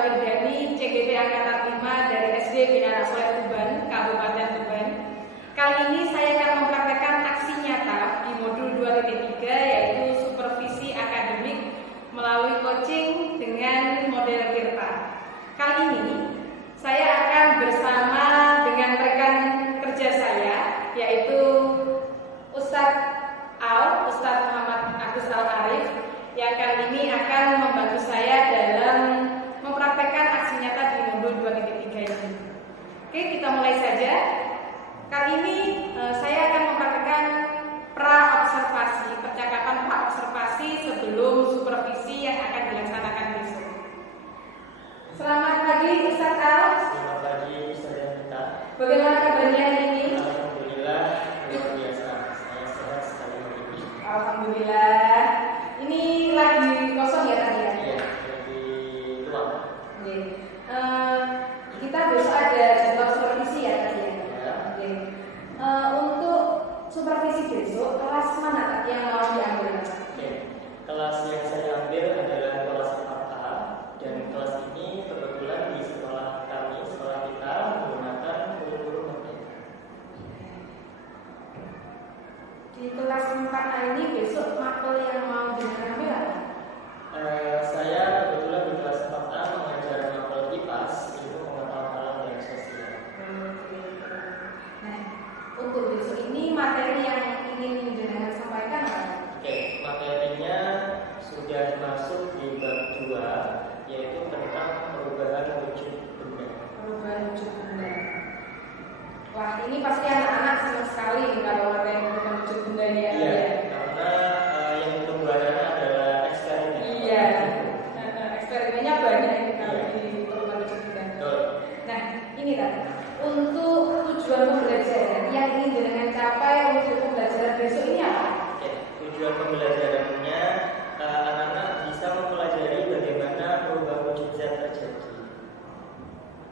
Wirdani, CGP Angkatan 5 dari SD Bina Soleh Tuban, Kabupaten Tuban. Kali ini saya akan mempraktekkan aksi nyata di modul 2.3 yaitu supervisi akademik melalui coaching dengan model Tirta. Kali ini saya akan bersama dengan rekan kerja saya yaitu Ustadz Muhammad Agus Al-Arif yang kali ini akan membantu saya dalam mempraktekkan aksi nyata di modul 2.3 ini. Oke, kita mulai saja. Kali ini saya akan mempraktekkan percakapan pra-observasi sebelum supervisi yang akan dilaksanakan besok. Selamat pagi Ustadz Al. Selamat pagi Ustadz Yanita. Bagaimana kabarnya hari ini? Alhamdulillah, luar biasa. Saya sehat sekali hari ini. Alhamdulillah. Ini lagi kosong ya tadi ya? Iya, lagi luang. Oke. Kita besok ada jadwal supervisi ya tadi ya? Ya. Oke. Untuk supervisi besok kelas mana yang mau diambil? Oke. Kelas yang saya ambil adalah kelas 4A dan kelas ini kebetulan di sekolah kita menggunakan kurikulum merdeka. Di kelas 4A ini besok mapel yang mau diambil apa? Saya kebetulan di kelas 4A mengajar mapel IPAS, ilmu pengetahuan alam dan sosial. Oke. Nah, untuk besok ini materi yang ingin jenengan sampaikan apa? Oke, materinya sudah masuk di bab 2 yaitu tentang perubahan wujud benda. Perubahan wujud benda. Wah, ini pasti anak-anak senang sekali kalau materi perubahan wujud benda ini ya. Iya, karena yang perubahannya adalah eksperimen. Iya. Eksperimennya banyak ini kalau di perubahan wujud benda. Betul. Nah, ini tadi untuk tujuan pembelajaran yang ingin jenengan capai untuk pembelajaran besok ini apa? Oke, tujuan pembelajarannya anak-anak bisa mempelajari bagaimana perubahan wujud zat terjadi.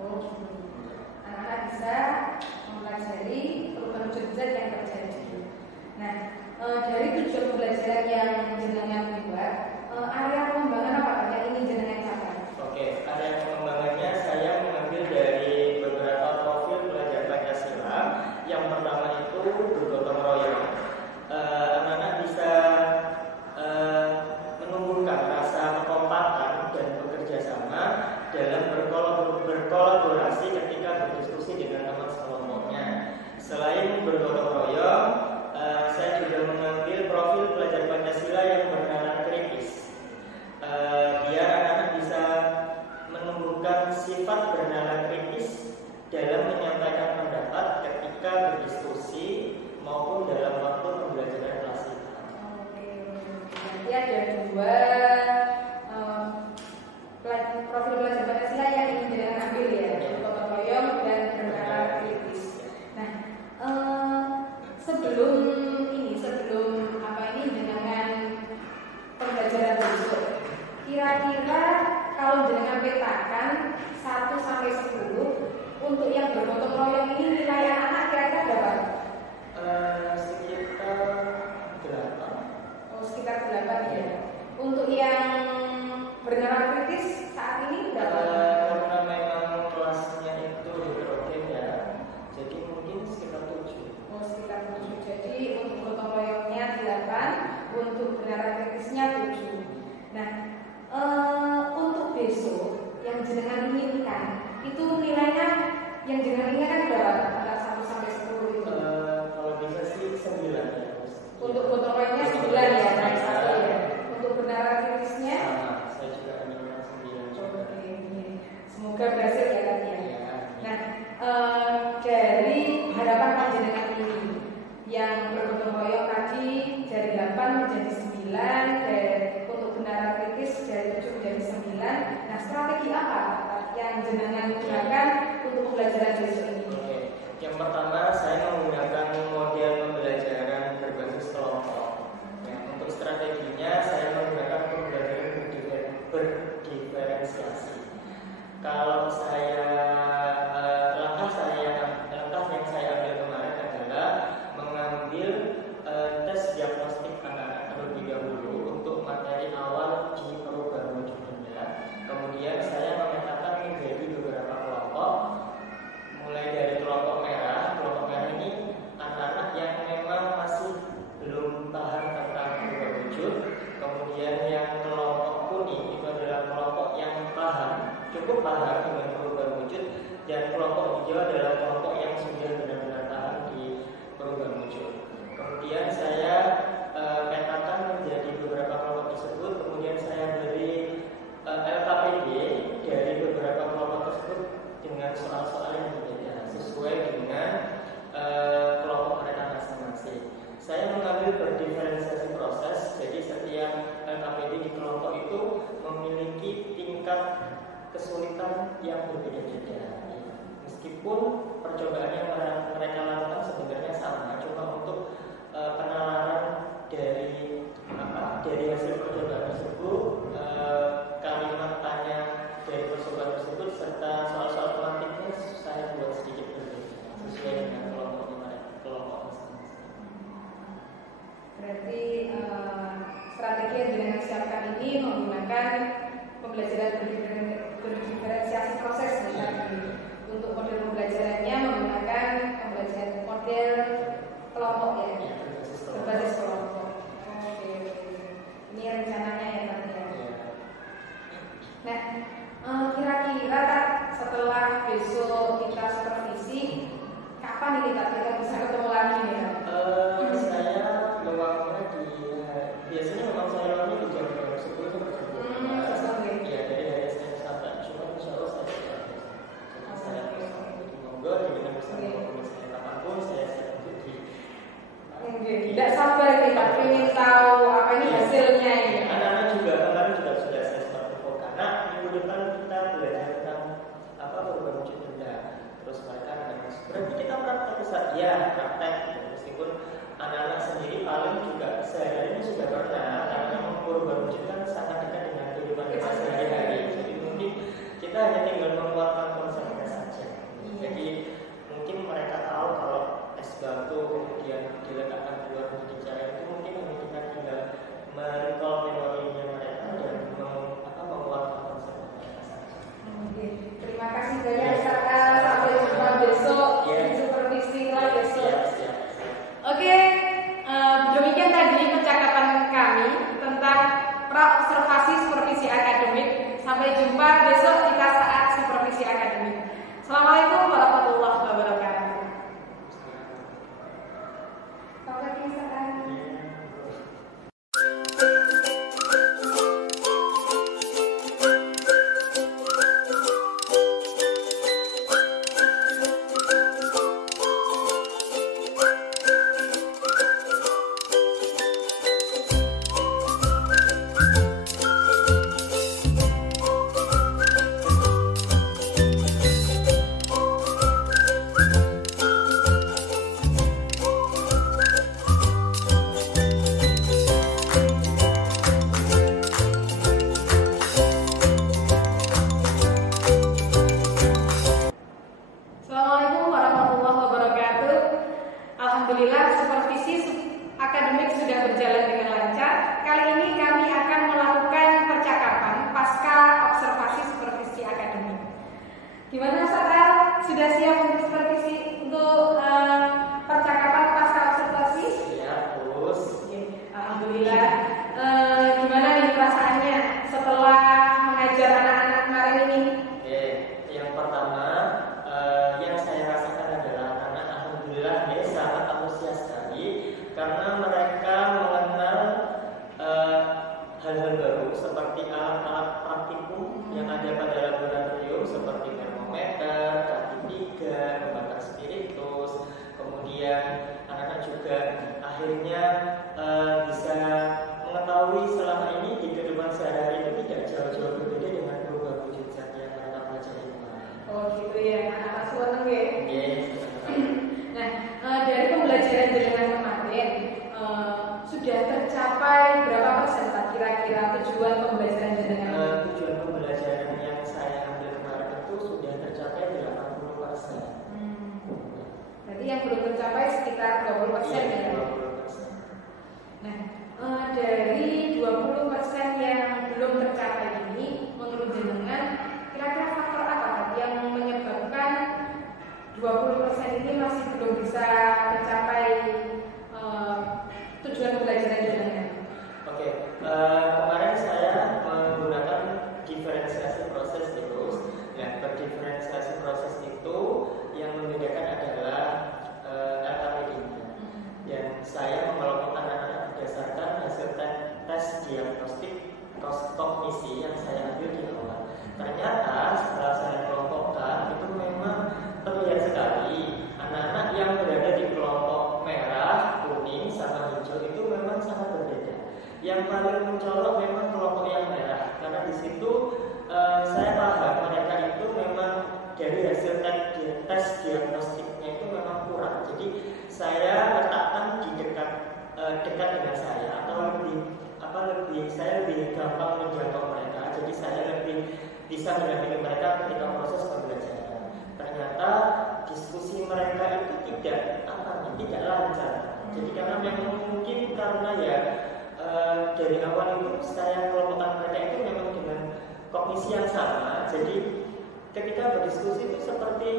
Oh, gitu. Anak-anak bisa mempelajari perubahan wujud zat yang terjadi. Nah, dari tujuan pembelajaran yang jenengan buat, area pengembangan apa yang ingin jenengan capai? Oke, area pengembangannya saya mengambil dari beberapa profil pelajar Pancasila. Yang pertama itu bergotong royong. Anak-anak bisa menumbuhkan rasa kekompakan dan bekerja sama dalam berkolaborasi ketika berdiskusi dengan teman sekelompoknya. Selain bergotong royong, saya juga mengambil profil pelajar Pancasila yang bernalar kritis. Biar anak-anak bisa menumbuhkan sifat bernalar kritis dalam menyampaikan pendapat ketika berdiskusi maupun dalam waktu pembelajaran klasikal. Oke, berarti ada dua profil pelajar Pancasila yang ingin jenengan ambil ya, gotong royong dan bernalar kritis. Nah, sebelum jenengan pembelajaran besok, kira-kira kalau jenengan petakan 1 sampai 10 untuk yang bergotong royong ini nilai anak kira-kira berapa? Sekitar 8. Oh, sekitar 8 ya. Untuk yang bernalar kritis saat ini berapa? Karena memang kelasnya itu heterogen ya, jadi mungkin sekitar 7. Oh, sekitar 7. Jadi untuk gotong royongnya 8, untuk bernalar kritisnya 7. Nah, untuk besok yang jenengan inginkan itu nilainya yang jenengan inginkan berapa? Antara 1 sampai 10 itu. Kalau bisa sih 9 ya. Untuk gotong royongnya 9 ya, naik 1 ya. Untuk bernalar kritisnya Sama, saya juga inginkan 9 juga. oke. Semoga berhasil ya tadi ya. Ya. Nah, dari harapan panjenengan ini yang bergotong royong tadi dari 8 menjadi 9 dan untuk benaran kritis dari 7 menjadi 9. Nah, strategi apa yang jenengan gunakan untuk pembelajaran besok ini? Oke. Yang pertama saya menggunakan model pembelajaran berbasis kelompok. Ya, untuk strateginya saya menggunakan pembelajaran berdiferensiasi. Kalau langkah yang saya ambil kemarin adalah mengambil tes diagnostik anak terlebih dahulu untuk materi awal di perubahan wujud benda. Kemudian saya memetakan cukup paham dengan perubahan wujud, dan kelompok hijau adalah kelompok yang sudah benar-benar paham di perubahan wujud. Kemudian saya petakan menjadi beberapa kelompok tersebut, kemudian saya beri LKPD dari beberapa kelompok tersebut dengan soal-soal yang berbeda sesuai dengan kelompok mereka masing-masing. Saya mengambil berdiferensiasi proses, jadi setiap LKPD di kelompok itu memiliki tingkat kesulitan yang berbeda-beda. Meskipun percobaan yang mereka lakukan sebenarnya sama, cuma untuk penalaran dari hasil percobaan tersebut, kalimat tanya dari percobaan tersebut serta soal-soal tematiknya saya buat sedikit berbeda sesuai dengan kelompok masing-masing. Berarti strategi yang dengan siapkan ini menggunakan pembelajaran berdiferensiasi proses untuk model pembelajarannya menggunakan pembelajaran model kelompok ya, berbasis kelompok. Oke. Ini rencananya ya Pak ya. Nah, kira-kira setelah besok kita supervisi, kapan ini kita bisa ketemu lagi nih? Saya waktunya biasanya memang saya lakukan di jam 10 sampai jam 12. Ya, dari hari Senin sampai Jumat insya Allah saya monggo dimana bersama teman saya kapanpun saya siap untuk tidak sabar nih Pak, ingin tahu apa ini hasilnya ini. Anak-anak juga kemarin juga sudah saya sempat info karena minggu depan kita belajar tentang perubahan wujud benda. Terus mereka berarti kita praktek ya praktek meskipun anak-anak sendiri paling juga sehari-hari sudah pernah karena perubahan wujud kan sangat dekat dengan kehidupan kita sehari-hari. Jadi mungkin kita hanya tinggal menguatkan konsepnya saja. Jadi mungkin mereka tahu kalau es batu kemudian diletakkan di luar bicara itu mungkin hanya kita tinggal merecall memorinya mereka dan menguatkan konsepnya mereka saja. Terima kasih banyak sampai jumpa besok di supervisi besok. Oke, demikian tadi percakapan kami tentang pra-observasi supervisi akademik. Sampai jumpa besok kita saat supervisi akademik. Assalamualaikum warahmatullahi wabarakatuh. Sampai jumpa. Alhamdulillah supervisi akademik sudah berjalan dengan lancar. Kali ini kami akan melakukan percakapan pasca observasi supervisi akademik. Gimana Ustaz? Sudah siap untuk supervisi untuk percakapan pasca observasi? Siap, Bos. Alhamdulillah. Gimana nih perasaannya setelah mengajar anak-anak kemarin ini? Yang pertama yang saya rasakan adalah anak-anak alhamdulillah sangat antusias sekali karena mereka mengenal hal-hal baru seperti alat-alat praktikum yang ada pada laboratorium seperti termometer, kaki 3, pembakar spiritus. Kemudian anak-anak juga akhirnya bisa mengetahui selama ini di kehidupan sehari-hari itu tidak jauh-jauh berbeda dengan perubahan wujud zat yang mereka pelajari kemarin. Oh gitu ya, anak-anak seneng ya. Yes. Nah, dari pembelajaran jaringan kemarin sudah tercapai berapa persen Pak kira-kira tujuan pembelajaran jaringan? Tujuan pembelajaran yang saya ambil kemarin itu sudah tercapai 80%. Berarti yang belum tercapai sekitar 20% ya? 20%. Nah, dari 20% yang belum tercapai ini, menurut jenengan, kira-kira faktor apa yang menyebabkan 20% ini masih belum bisa mencapai tujuan pembelajaran jenengan? Oke, kemarin saya menggunakan diferensiasi proses terus. Yang paling mencolok memang kelompok yang merah, karena di situ saya paham mereka itu memang dari hasil tes diagnostiknya itu memang kurang. Jadi saya letakkan di dekat dengan saya, atau saya lebih gampang menjangkau mereka. Jadi saya lebih bisa mendampingi mereka ketika proses pembelajaran. Ternyata diskusi mereka itu tidak lancar. Jadi karena memang mungkin karena ya dari awal itu saya kelompokkan mereka itu memang dengan kognisi yang sama. Jadi ketika berdiskusi itu seperti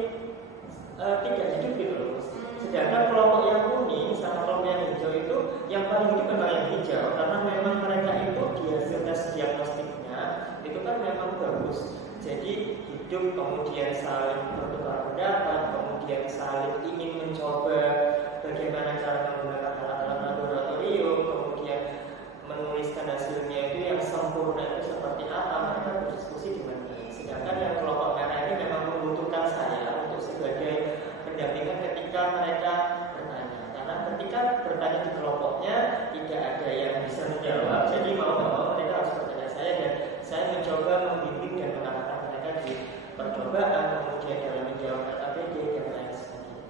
tidak hidup gitu loh. Sedangkan kelompok yang kuning sama kelompok yang hijau itu yang paling hidup memang yang hijau, karena memang mereka itu di hasil tes diagnostiknya itu kan memang bagus. Jadi hidup, kemudian saling bertukar pendapat, kemudian saling ingin mencoba bagaimana cara menggunakan alat-alat laboratorium, kemudian menuliskan hasilnya itu yang sempurna itu seperti apa, mereka berdiskusi dengan ini. Sedangkan yang kelompok merah ini memang membutuhkan saya untuk sebagai pendampingan ketika mereka bertanya. Karena ketika bertanya di kelompoknya tidak ada yang bisa menjawab, jadi mau mereka harus bertanya saya, dan saya mencoba membimbing dan mengarahkan mereka di percobaan, kemudian dalam menjawab APD dan lain sebagainya.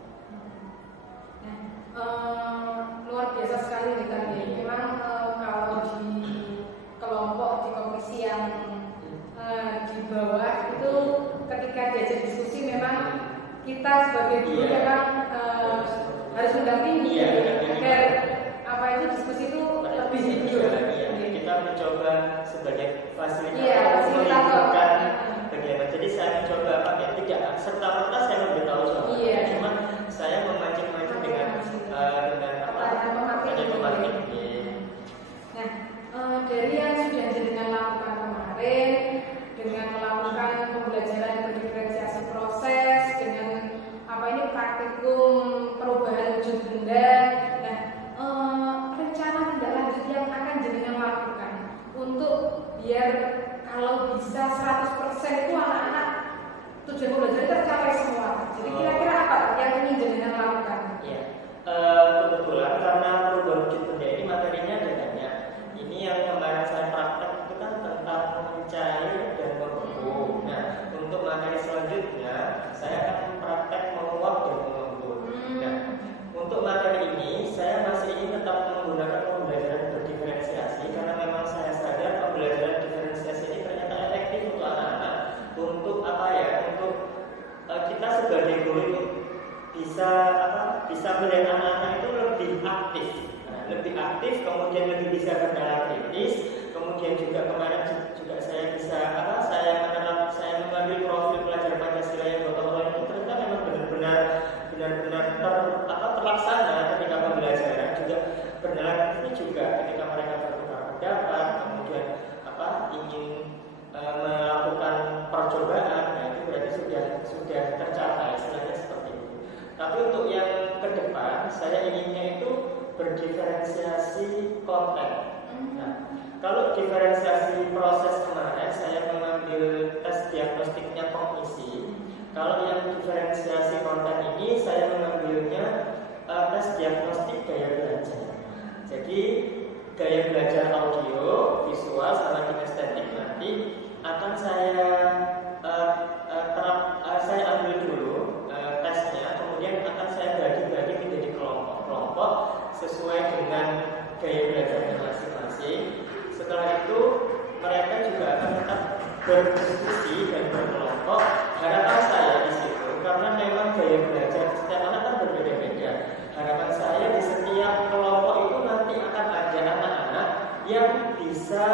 Luar biasa sekali nih tadi. Memang kalau di kelompok di komisi yang di bawah itu ketika diajak diskusi memang kita sebagai guru memang harus mendampingi agar apa itu diskusi itu lebih hidup. Kita mencoba sebagai fasilitator. Bagaimana? Jadi saya mencoba tidak serta-merta saya memberitahu jawaban. Cuma saya memancing-mancing dengan pematik. Nah, dari yang sudah jenengan lakukan kemarin dengan melakukan pembelajaran berdiferensiasi proses dengan praktikum perubahan wujud benda. Nah, rencana tindak lanjut yang akan jenengan lakukan untuk biar kalau bisa 100% itu anak-anak tujuan pembelajaran tercapai semua. Jadi kira-kira apa yang ingin jenengan lakukan? Kebetulan karena perubahan wujud benda ini materinya ada banyak. Ini yang kemarin saya praktek itu kan tentang mencair dan membeku. Nah, untuk materi selanjutnya saya akan praktek menguap dan mengembun. Nah, untuk materi ini saya masih ingin tetap menggunakan pembelajaran berdiferensiasi, karena memang saya sadar pembelajaran diferensiasi ini ternyata efektif untuk anak-anak. Untuk kita sebagai guru itu bisa melihat anak-anak itu lebih aktif, kemudian lebih bisa bernalar kritis, kemudian juga kemarin juga saya mengambil profil pelajar Pancasila yang gotong royong itu ternyata memang benar-benar terlaksana ketika pembelajaran, juga bernalar kritis juga ketika mereka bertukar pendapat, kemudian ingin melakukan percobaan. Nah, itu berarti sudah tercapai, istilahnya seperti itu. Tapi untuk yang ke depan saya inginnya itu berdiferensiasi konten. Nah, kalau diferensiasi proses kemarin saya mengambil tes diagnostiknya kognisi. Kalau yang diferensiasi konten ini saya mengambilnya tes diagnostik gaya belajar. Jadi gaya belajar audio, visual, sama kinestetik nanti akan saya ambil dulu tesnya, kemudian akan saya bagi-bagi menjadi kelompok-kelompok sesuai dengan gaya belajarnya masing-masing. Setelah itu mereka juga akan tetap berdiskusi dan berkelompok. Harapan saya di situ, karena memang gaya belajar setiap anak kan berbeda-beda. Harapan saya di setiap kelompok itu nanti akan ada anak-anak yang bisa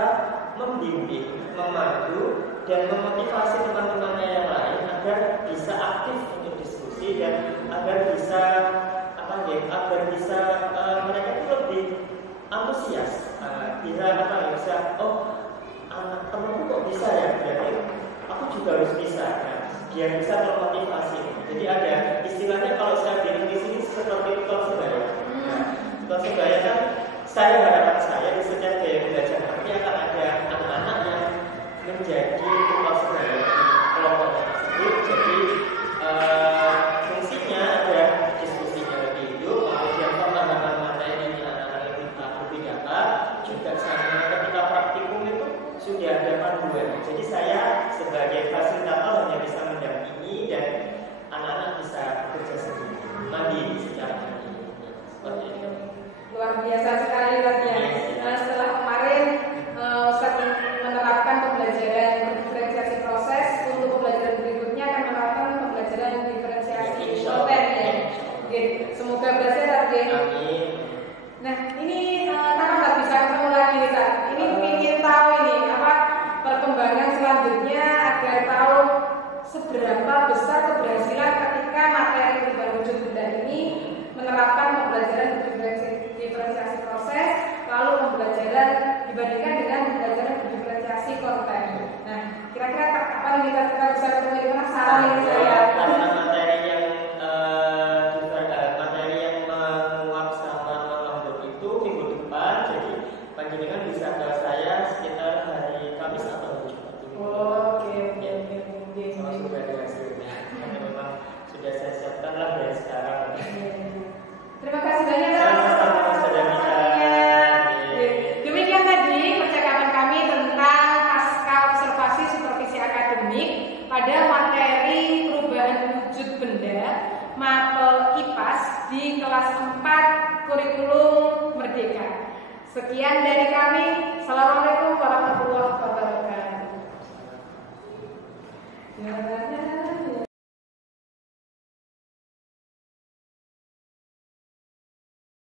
membimbing, memandu, dan memotivasi teman-temannya yang lain agar bisa aktif untuk diskusi dan agar bisa mereka itu lebih antusias, anak temanku kok bisa ya, berarti aku juga harus bisa. Nah, biar bisa termotivasi. Jadi ada istilahnya kalau saya bilang di sini seperti tutor sebaya. Nah, tutor sebaya kan harapan saya di setiap gaya belajar nanti akan ada anak-anak yang menjadi tutor sebaya di kelompoknya tersebut. Jadi fungsinya ada diskusinya lebih hidup, kemudian pemahaman materinya anak-anak lebih dapat, juga sama seberapa besar keberhasilan ketika materi perubahan wujud benda ini menerapkan pembelajaran diferensiasi proses, lalu pembelajaran dibandingkan dengan pembelajaran diferensiasi konten. Nah, kira-kira apa nih kita bisa ketemu di mana? Saran ini saya. Karena materi yang menguap sama non-lembut itu minggu depan, jadi panjenengan bisa ke saya sekitar hari Kamis atau hari Jumat. Oke. Sama sudah ada hasilnya. Karena memang sudah saya siapkan lah dari sekarang. Terima kasih banyak atas Sama-sama, sudah bisa. Demikian tadi percakapan kami tentang pasca observasi supervisi akademik pada materi perubahan wujud benda mapel IPAS di kelas 4 kurikulum Merdeka. Sekian dari kami. Assalamualaikum warahmatullahi wabarakatuh.